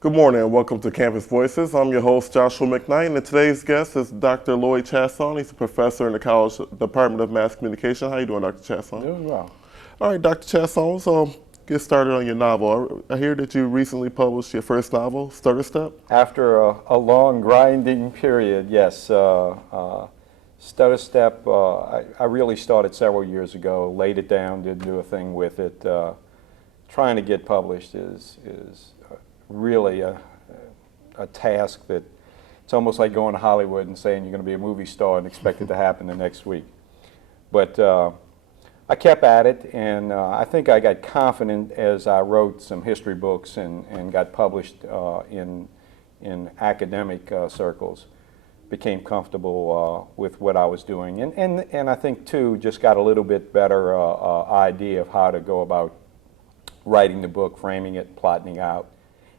Good morning and welcome to Campus Voices. I'm your host, Joshua McKnight, and today's guest is Dr. Lloyd Chaisson. He's a professor in the College Department of Mass Communication. How you doing, Dr. Chaisson? Doing well. All right, Dr. Chaisson, so get started on your novel. I hear that you recently published your first novel, Stutter Step. After a long grinding period, yes. Stutter Step, I really started several years ago, laid it down, didn't do a thing with it. Trying to get published is really a task that it's almost like going to Hollywood and saying you're going to be a movie star and expect it to happen the next week. But I kept at it, and I think I got confident as I wrote some history books and got published in academic circles. Became comfortable with what I was doing, and I think too just got a little bit better idea of how to go about writing the book, framing it, plotting it out.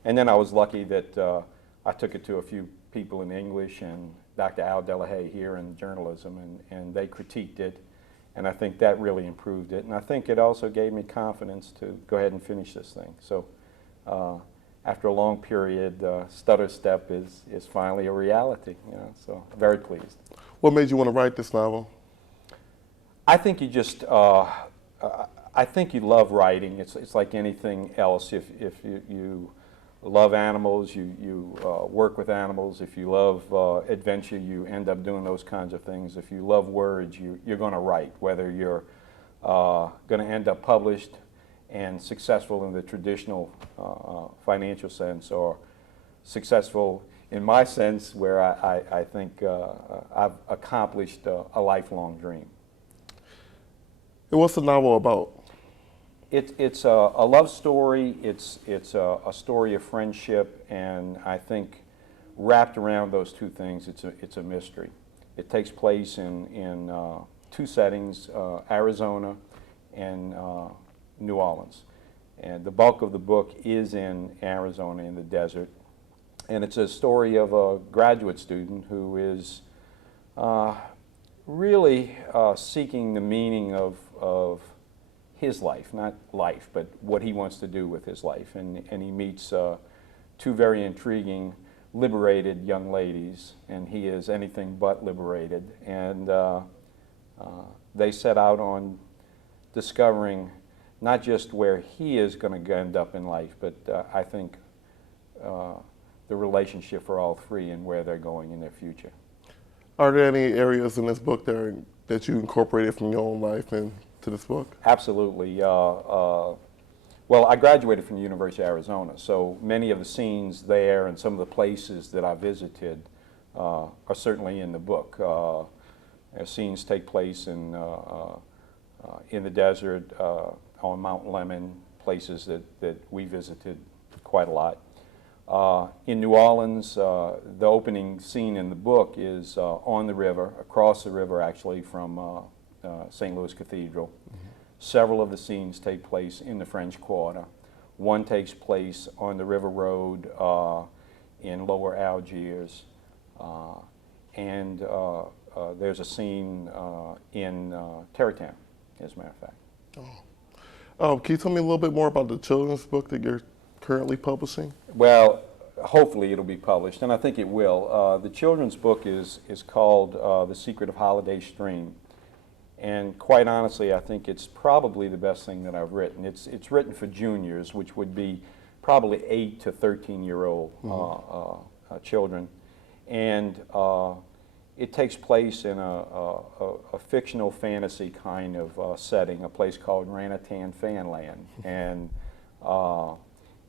And then I was lucky that I took it to a few people in English and Dr. Al Delahaye here in journalism, and they critiqued it, and I think that really improved it. And I think it also gave me confidence to go ahead and finish this thing. So after a long period, Stutter Step is finally a reality, so very pleased. What made you want to write this novel? I think you just, I think you love writing. It's like anything else. If you love animals, you work with animals. If you love adventure, you end up doing those kinds of things. If you love words, you're going to write, whether you're going to end up published and successful in the traditional financial sense, or successful in my sense, where I think I've accomplished a lifelong dream. And what's the novel about? It's a love story. It's a story of friendship, and I think wrapped around those two things, it's a mystery. It takes place in two settings, Arizona and New Orleans. And the bulk of the book is in Arizona in the desert. And it's a story of a graduate student who is really seeking the meaning of his life, not life, but what he wants to do with his life. And he meets two very intriguing, liberated young ladies, and he is anything but liberated. And they set out on discovering not just where he is going to end up in life, but I think the relationship for all three and where they're going in their future. Are there any areas in this book that you incorporated from your own life into this book? Absolutely. Well, I graduated from the University of Arizona, so many of the scenes there and some of the places that I visited are certainly in the book. Scenes take place in the desert, on Mount Lemmon, places that we visited quite a lot. In New Orleans, the opening scene in the book is on the river, across the river actually from St. Louis Cathedral. Mm-hmm. Several of the scenes take place in the French Quarter. One takes place on the River Road in Lower Algiers. And there's a scene in Tarrytown, as a matter of fact. Can you tell me a little bit more about the children's book that you're currently publishing? Well, hopefully it'll be published, and I think it will. The children's book is called The Secret of Holiday Stream. And quite honestly, I think it's probably the best thing that I've written. It's written for juniors, which would be probably 8 to 13-year-old children. And it takes place in a fictional fantasy kind of setting, a place called Ranatan Fanland. And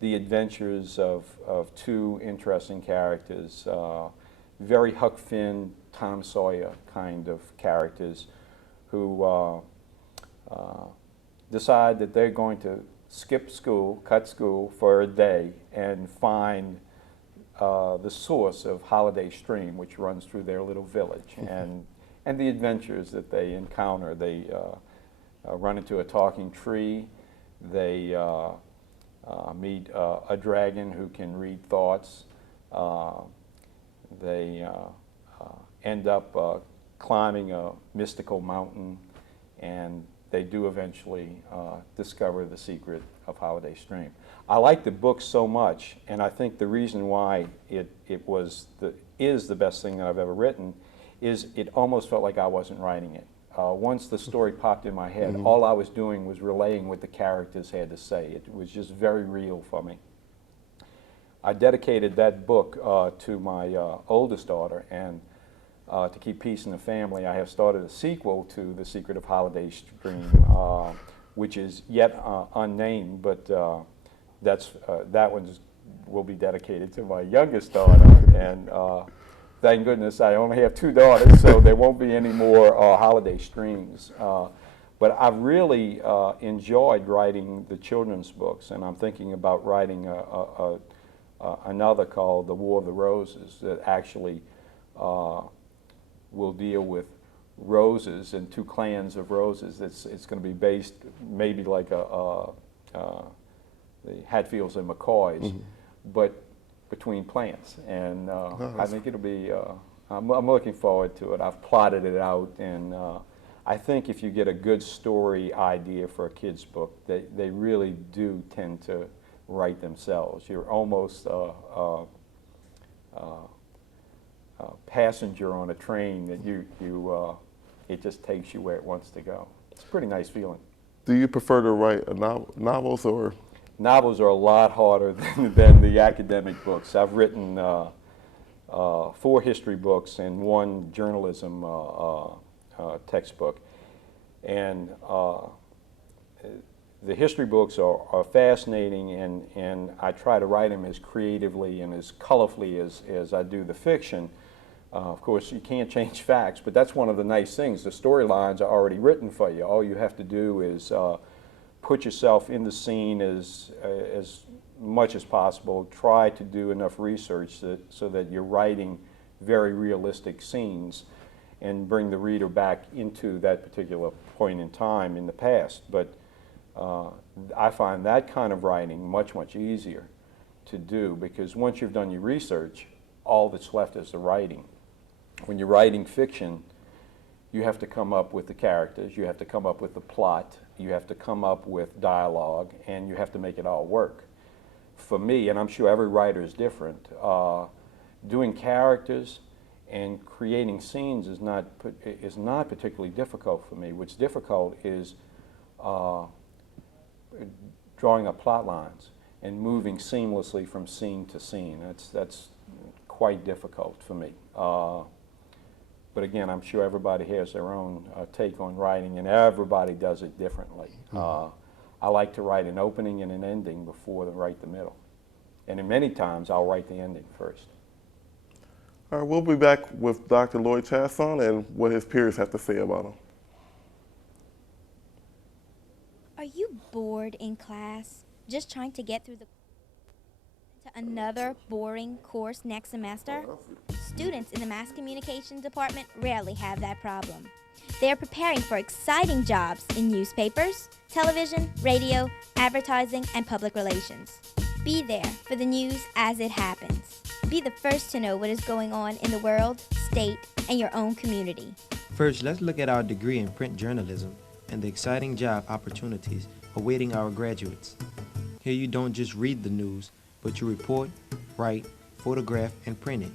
the adventures of two interesting characters, very Huck Finn, Tom Sawyer kind of characters, who decide that they're going to skip school, cut school for a day, and find the source of Holiday Stream, which runs through their little village, and the adventures that they encounter. They run into a talking tree. They meet a dragon who can read thoughts. They end up climbing a mystical mountain, and they do eventually discover the secret of Holiday Stream. I like the book so much, and I think the reason why it is the best thing that I've ever written is it almost felt like I wasn't writing it. Once the story popped in my head, all I was doing was relaying what the characters had to say. It was just very real for me. I dedicated that book to my oldest daughter, and to keep peace in the family, I have started a sequel to The Secret of Holiday Stream, which is yet unnamed, but that one will be dedicated to my youngest daughter. And thank goodness I only have 2 daughters, so there won't be any more holiday streams. But I've really enjoyed writing the children's books, and I'm thinking about writing another called The War of the Roses that actually will deal with roses and 2 clans of roses. It's going to be based maybe like the Hatfields and McCoys, but between plants. And I think it'll be, I'm looking forward to it. I've plotted it out, and I think if you get a good story idea for a kid's book, they really do tend to write themselves. You're almost a passenger on a train that it just takes you where it wants to go. It's a pretty nice feeling. Do you prefer to write novels or? Novels are a lot harder than the academic books. I've written 4 history books and 1 journalism textbook. And the history books are fascinating, and I try to write them as creatively and as colorfully as I do the fiction. Of course, you can't change facts, but that's one of the nice things. The storylines are already written for you. All you have to do is put yourself in the scene as much as possible. Try to do enough research so that you're writing very realistic scenes and bring the reader back into that particular point in time in the past. But I find that kind of writing much, much easier to do, because once you've done your research, all that's left is the writing. When you're writing fiction, you have to come up with the characters, you have to come up with the plot, you have to come up with dialogue, and you have to make it all work. For me, and I'm sure every writer is different, doing characters and creating scenes is not particularly difficult for me. What's difficult is drawing up plot lines and moving seamlessly from scene to scene. That's quite difficult for me. But again, I'm sure everybody has their own take on writing, and everybody does it differently. I like to write an opening and an ending before I write the middle. And in many times, I'll write the ending first. All right, we'll be back with Dr. Lloyd Chaisson and what his peers have to say about him. Are you bored in class, just trying to get through to another boring course next semester? Students in the mass communication department rarely have that problem. They are preparing for exciting jobs in newspapers, television, radio, advertising, and public relations. Be there for the news as it happens. Be the first to know what is going on in the world, state, and your own community. First, let's look at our degree in print journalism and the exciting job opportunities awaiting our graduates. Here you don't just read the news, but you report, write, photograph, and print it.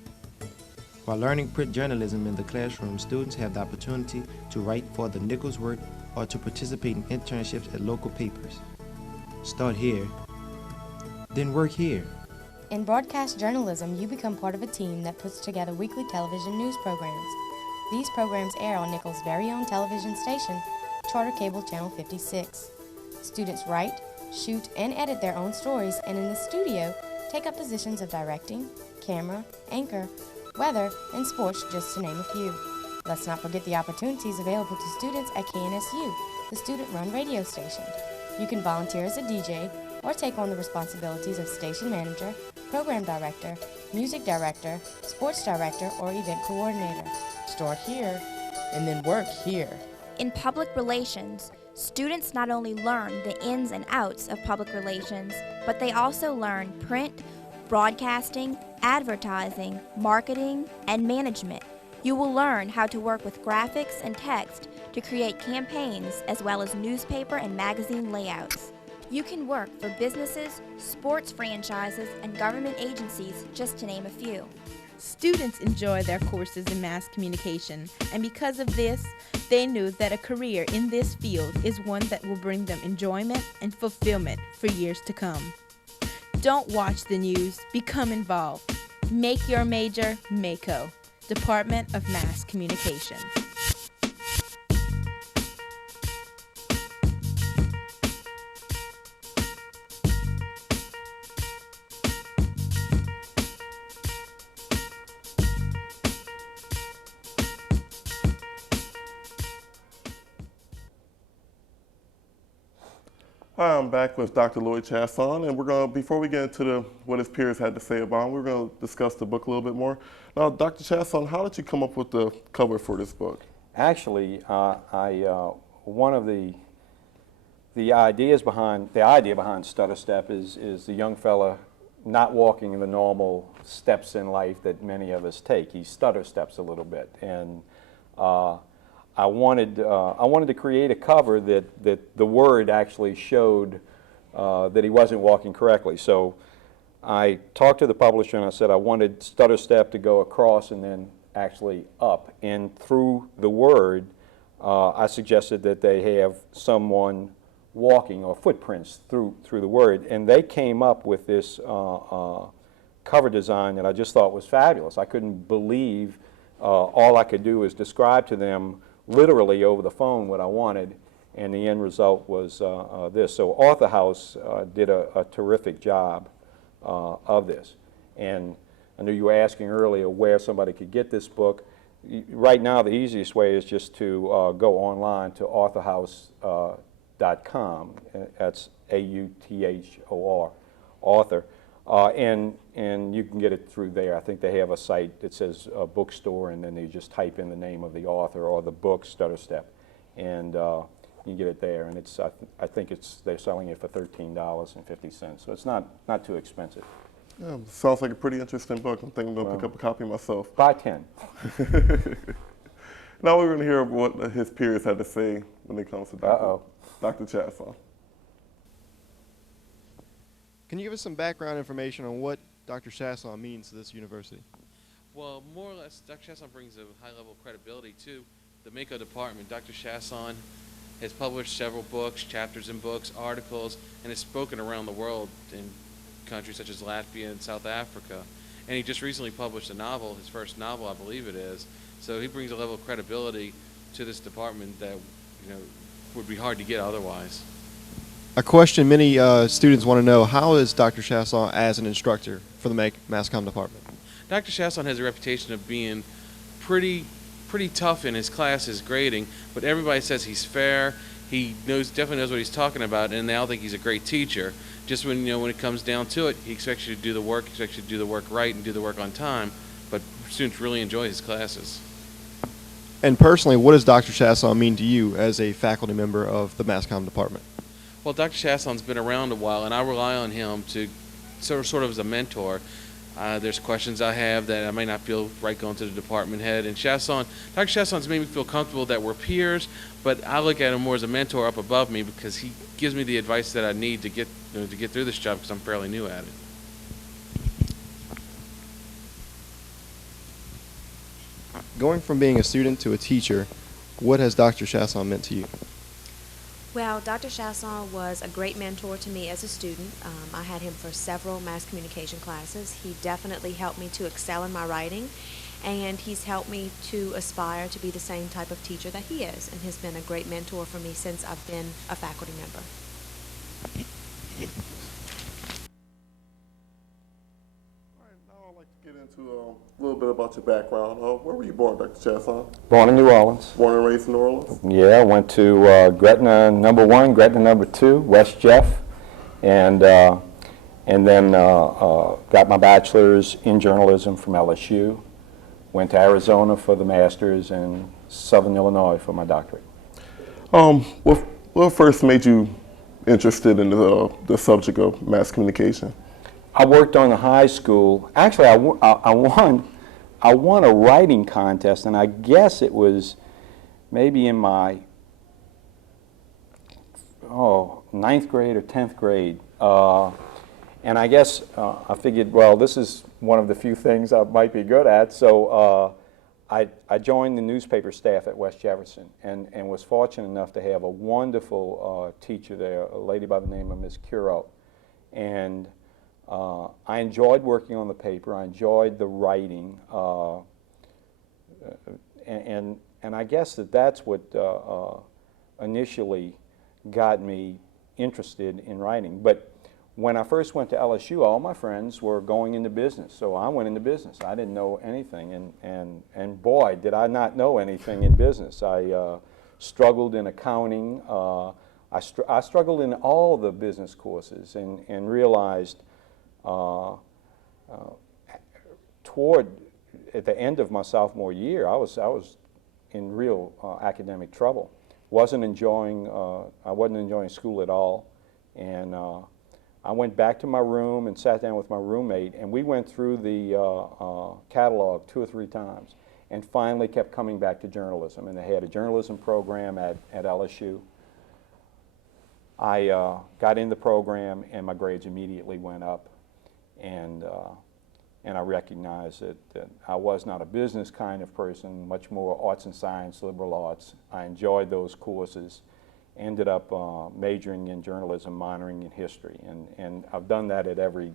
While learning print journalism in the classroom, students have the opportunity to write for the Nichols Work or to participate in internships at local papers. Start here, then work here. In broadcast journalism, you become part of a team that puts together weekly television news programs. These programs air on Nichols' very own television station, Charter Cable Channel 56. Students write, shoot, and edit their own stories, and in the studio, take up positions of directing, camera, anchor, weather, and sports, just to name a few. Let's not forget the opportunities available to students at KNSU, the student-run radio station. You can volunteer as a DJ or take on the responsibilities of station manager, program director, music director, sports director, or event coordinator. Start here and then work here. In public relations, students not only learn the ins and outs of public relations, but they also learn print, broadcasting, advertising, marketing, and management. You will learn how to work with graphics and text to create campaigns as well as newspaper and magazine layouts. You can work for businesses, sports franchises, and government agencies, just to name a few. Students enjoy their courses in mass communication, and because of this, they knew that a career in this field is one that will bring them enjoyment and fulfillment for years to come. Don't watch the news, become involved. Make your major MACO, Department of Mass Communication. Hi, I'm back with Dr. Lloyd Chaisson, and before we get into what his peers had to say about him, we're going to discuss the book a little bit more. Now, Dr. Chaisson, how did you come up with the cover for this book? Actually, one of the idea behind Stutter Step is the young fella not walking the normal steps in life that many of us take. He stutter steps a little bit, and I wanted to create a cover that the word actually showed that he wasn't walking correctly. So I talked to the publisher and I said I wanted Stutter Step to go across and then actually up. And through the word, I suggested that they have someone walking or footprints through the word. And they came up with this cover design that I just thought was fabulous. I couldn't believe all I could do is describe to them literally over the phone what I wanted, and the end result was this. So Author House did a terrific job of this. And I knew you were asking earlier where somebody could get this book. Right now, the easiest way is just to go online to authorhouse.com. That's A-U-T-H-O-R, author. And you can get it through there. I think they have a site that says bookstore, and then they just type in the name of the author or the book, Stutter Step, and you can get it there. And it's I think they're selling it for $13.50, so it's not too expensive. Yeah, sounds like a pretty interesting book. I'm thinking I'm going to pick up a copy myself. Buy 10. Now we're going to hear what his peers had to say when it comes to Dr. Chaisson. Can you give us some background information on what Dr. Chaisson means to this university? Well, more or less, Dr. Chaisson brings a high level of credibility to the MACO department. Dr. Chaisson has published several books, chapters in books, articles, and has spoken around the world in countries such as Latvia and South Africa. And he just recently published a novel, his first novel, I believe it is. So he brings a level of credibility to this department that, would be hard to get otherwise. A question many students want to know, how is Dr. Chaisson as an instructor for the Mass Comm department? Dr. Chaisson has a reputation of being pretty tough in his classes grading, but everybody says he's fair. He definitely knows what he's talking about, and they all think he's a great teacher. Just when it comes down to it, he expects you to do the work, he expects you to do the work right and do the work on time, but students really enjoy his classes. And personally, what does Dr. Chaisson mean to you as a faculty member of the Mass Comm department? Well, Dr. Chaisson's been around a while, and I rely on him to sort of as a mentor. There's questions I have that I may not feel right going to the department head, and Dr. Chaisson's made me feel comfortable that we're peers, but I look at him more as a mentor up above me because he gives me the advice that I need to get through this job because I'm fairly new at it. Going from being a student to a teacher, what has Dr. Chaisson meant to you? Well, Dr. Chaisson was a great mentor to me as a student. I had him for several mass communication classes. He definitely helped me to excel in my writing, and he's helped me to aspire to be the same type of teacher that he is, and has been a great mentor for me since I've been a faculty member. All right, now I'd like to get into a little bit about your background. Where were you born, Dr. Chaisson? Born in New Orleans. Born and raised in New Orleans? Yeah, went to Gretna #1, Gretna #2, West Jeff, and then got my bachelor's in journalism from LSU. Went to Arizona for the master's and Southern Illinois for my doctorate. What first made you interested in the subject of mass communication? I worked on the high school. Actually, I won a writing contest, and I guess it was maybe in my ninth grade or 10th grade. And I guess I figured, well, this is one of the few things I might be good at. So I joined the newspaper staff at West Jefferson and was fortunate enough to have a wonderful teacher there, a lady by the name of Miss Curo. And I enjoyed working on the paper. I enjoyed the writing. And I guess that's what initially got me interested in writing. But when I first went to LSU, all my friends were going into business, so I went into business. I didn't know anything, and boy, did I not know anything in business. I struggled in accounting. I struggled in all the business courses, and realized at the end of my sophomore year, I was in real academic trouble. I wasn't enjoying school at all, and I went back to my room and sat down with my roommate, and we went through the catalog 2 or 3 times, and finally kept coming back to journalism. And they had a journalism program at LSU. I got in the program, and my grades immediately went up, and I recognized that I was not a business kind of person, much more arts and science, liberal arts. I enjoyed those courses. Ended up majoring in journalism, minoring in history, and I've done that at every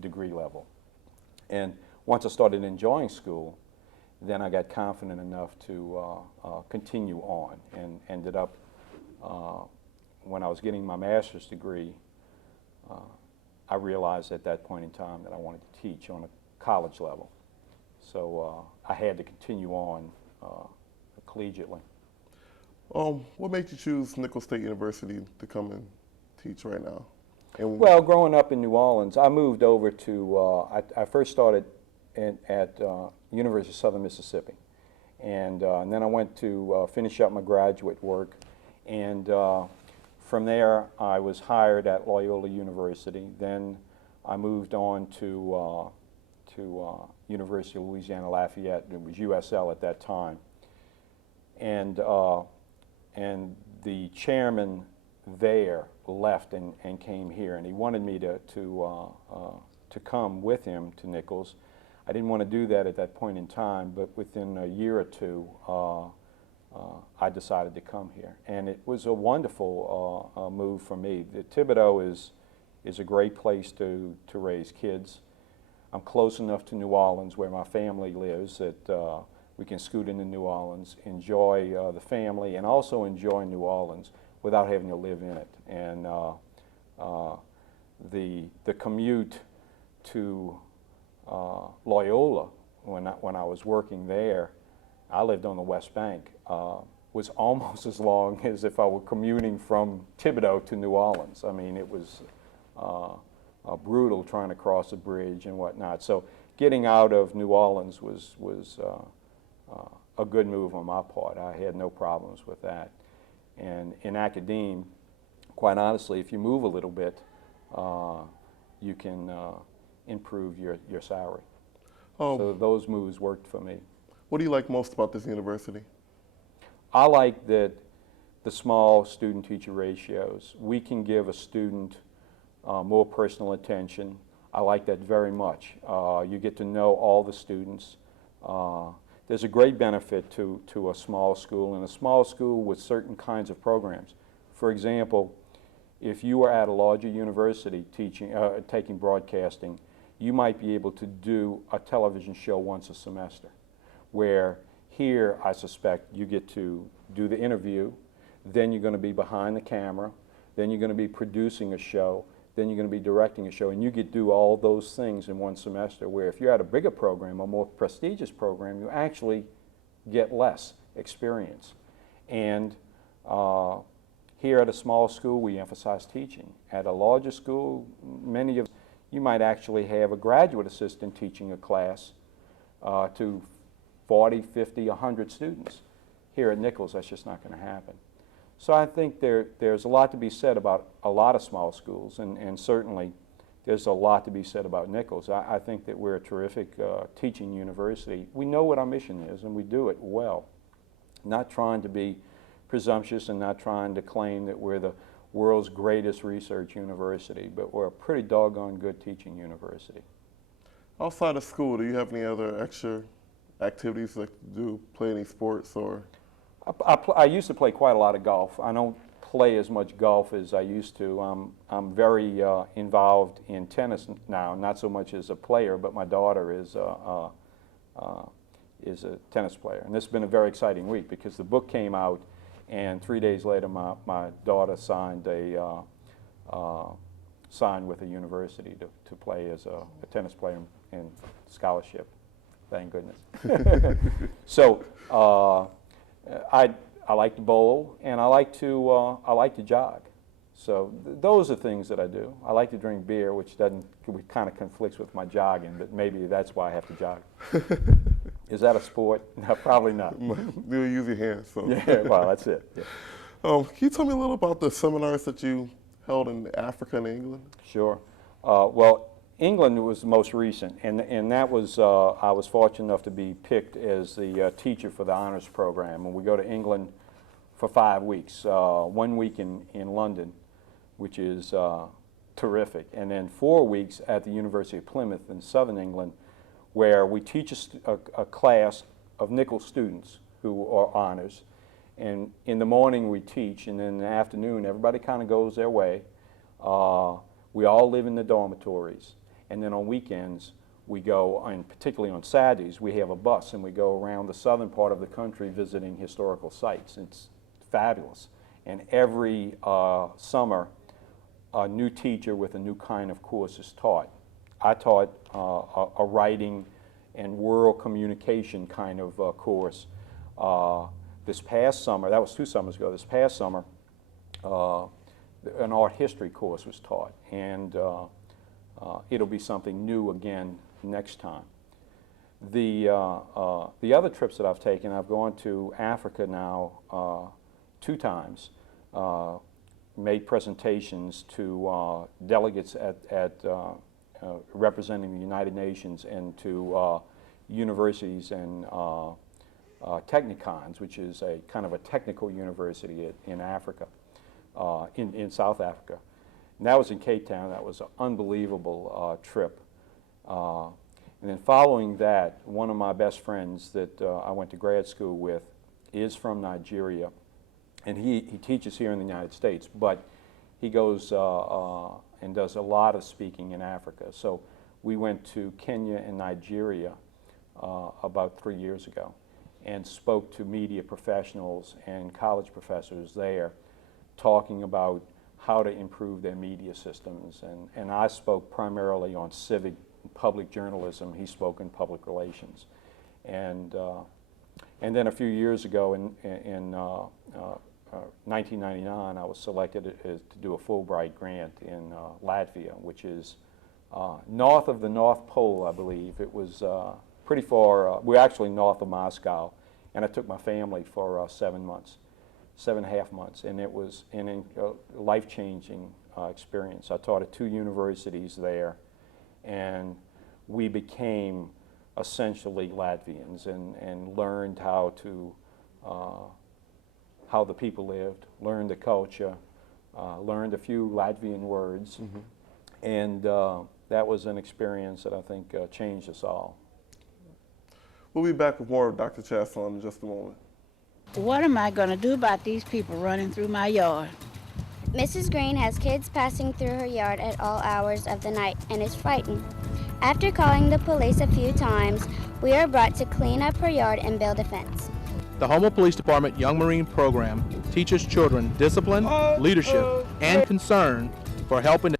degree level. And once I started enjoying school, then I got confident enough to continue on, and ended up, when I was getting my master's degree, I realized at that point in time that I wanted to teach on a college level. So I had to continue on collegiately. What made you choose Nicholls State University to come and teach right now? Well, growing up in New Orleans, I moved over to, I first started at University of Southern Mississippi. And then I went to finish up my graduate work. And from there, I was hired at Loyola University. Then I moved on to University of Louisiana Lafayette. It was USL at that time. And the chairman there left and came here, and he wanted me to come with him to Nicholls. I didn't want to do that at that point in time, but within a year or two, I decided to come here, and it was a wonderful move for me. The Thibodaux is a great place to raise kids. I'm close enough to New Orleans, where my family lives, that we can scoot into New Orleans, enjoy the family, and also enjoy New Orleans without having to live in it. And the commute to Loyola, when I was working there, I lived on the West Bank, was almost as long as if I were commuting from Thibodaux to New Orleans. I mean, it was brutal trying to cross a bridge and whatnot. So getting out of New Orleans was a good move on my part. I had no problems with that. And in academe, quite honestly, if you move a little bit, you can improve your salary. So those moves worked for me. What do you like most about this university? I like that the small student-teacher ratios. We can give a student more personal attention. I like that very much. You get to know all the students. There's a great benefit to a small school, and a small school with certain kinds of programs. For example, if you were at a larger university taking broadcasting, you might be able to do a television show once a semester, where here, I suspect, you get to do the interview, then you're going to be behind the camera, then you're going to be producing a show, then you're going to be directing a show, and you get to do all those things in one semester, where if you're at a bigger program, a more prestigious program, you actually get less experience. And here at a small school, we emphasize teaching. At a larger school, you might actually have a graduate assistant teaching a class to 40, 50, 100 students. Here at Nicholls, that's just not going to happen. So I think there's a lot to be said about a lot of small schools, and certainly there's a lot to be said about Nicholls. I think that we're a terrific teaching university. We know what our mission is, and we do it well. Not trying to be presumptuous and not trying to claim that we're the world's greatest research university, but we're a pretty doggone good teaching university. Outside of school, do you have any other extra activities like to do, play any sports or? I used to play quite a lot of golf. I don't play as much golf as I used to. I'm very involved in tennis now, not so much as a player, but my daughter is a tennis player. And this has been a very exciting week because the book came out, and 3 days later my daughter signed with a university to play as a tennis player in scholarship. Thank goodness. So I like to bowl, and I like to jog. So those are things that I do. I like to drink beer, which kind of conflicts with my jogging, but maybe that's why I have to jog. Is that a sport? No, probably not. You use your hands. So. Yeah, well, that's it. Yeah. Can you tell me a little about the seminars that you held in Africa and England? Sure. Well, England was the most recent, and that was, I was fortunate enough to be picked as the teacher for the honors program. And we go to England for 5 weeks, 1 week in London, which is terrific, and then 4 weeks at the University of Plymouth in Southern England, where we teach a class of Nichols students who are honors. And in the morning we teach, and then in the afternoon everybody kind of goes their way. We all live in the dormitories. And then on weekends, we go, and particularly on Saturdays, we have a bus and we go around the southern part of the country visiting historical sites. It's fabulous. And every summer, a new teacher with a new kind of course is taught. I taught a writing and world communication kind of course. This past summer, that was 2 summers ago, this past summer, an art history course was taught. And it'll be something new again next time. The other trips that I've taken, I've gone to Africa now 2 times, made presentations to delegates at representing the United Nations and to universities and technicons, which is a kind of a technical university in Africa, in South Africa. And that was in Cape Town. That was an unbelievable trip. And then following that, one of my best friends that I went to grad school with is from Nigeria. And he teaches here in the United States, but he goes and does a lot of speaking in Africa. So we went to Kenya and Nigeria about 3 years ago and spoke to media professionals and college professors there, talking about how to improve their media systems. And I spoke primarily on civic public journalism. He spoke in public relations. And then a few years ago in 1999, I was selected to do a Fulbright grant in Latvia, which is north of the North Pole, I believe. It was pretty far. We're actually north of Moscow, and I took my family for 7 months. 7.5 months, and it was a life-changing experience. I taught at 2 universities there, and we became essentially Latvians and learned how the people lived, learned the culture, learned a few Latvian words, and that was an experience that I think changed us all. We'll be back with more of Dr. Chaisson in just a moment. What am I going to do about these people running through my yard? Mrs. Green has kids passing through her yard at all hours of the night and is frightened. After calling the police a few times, we are brought to clean up her yard and build a fence. The Houma Police Department Young Marine Program teaches children discipline, leadership, and concern for helping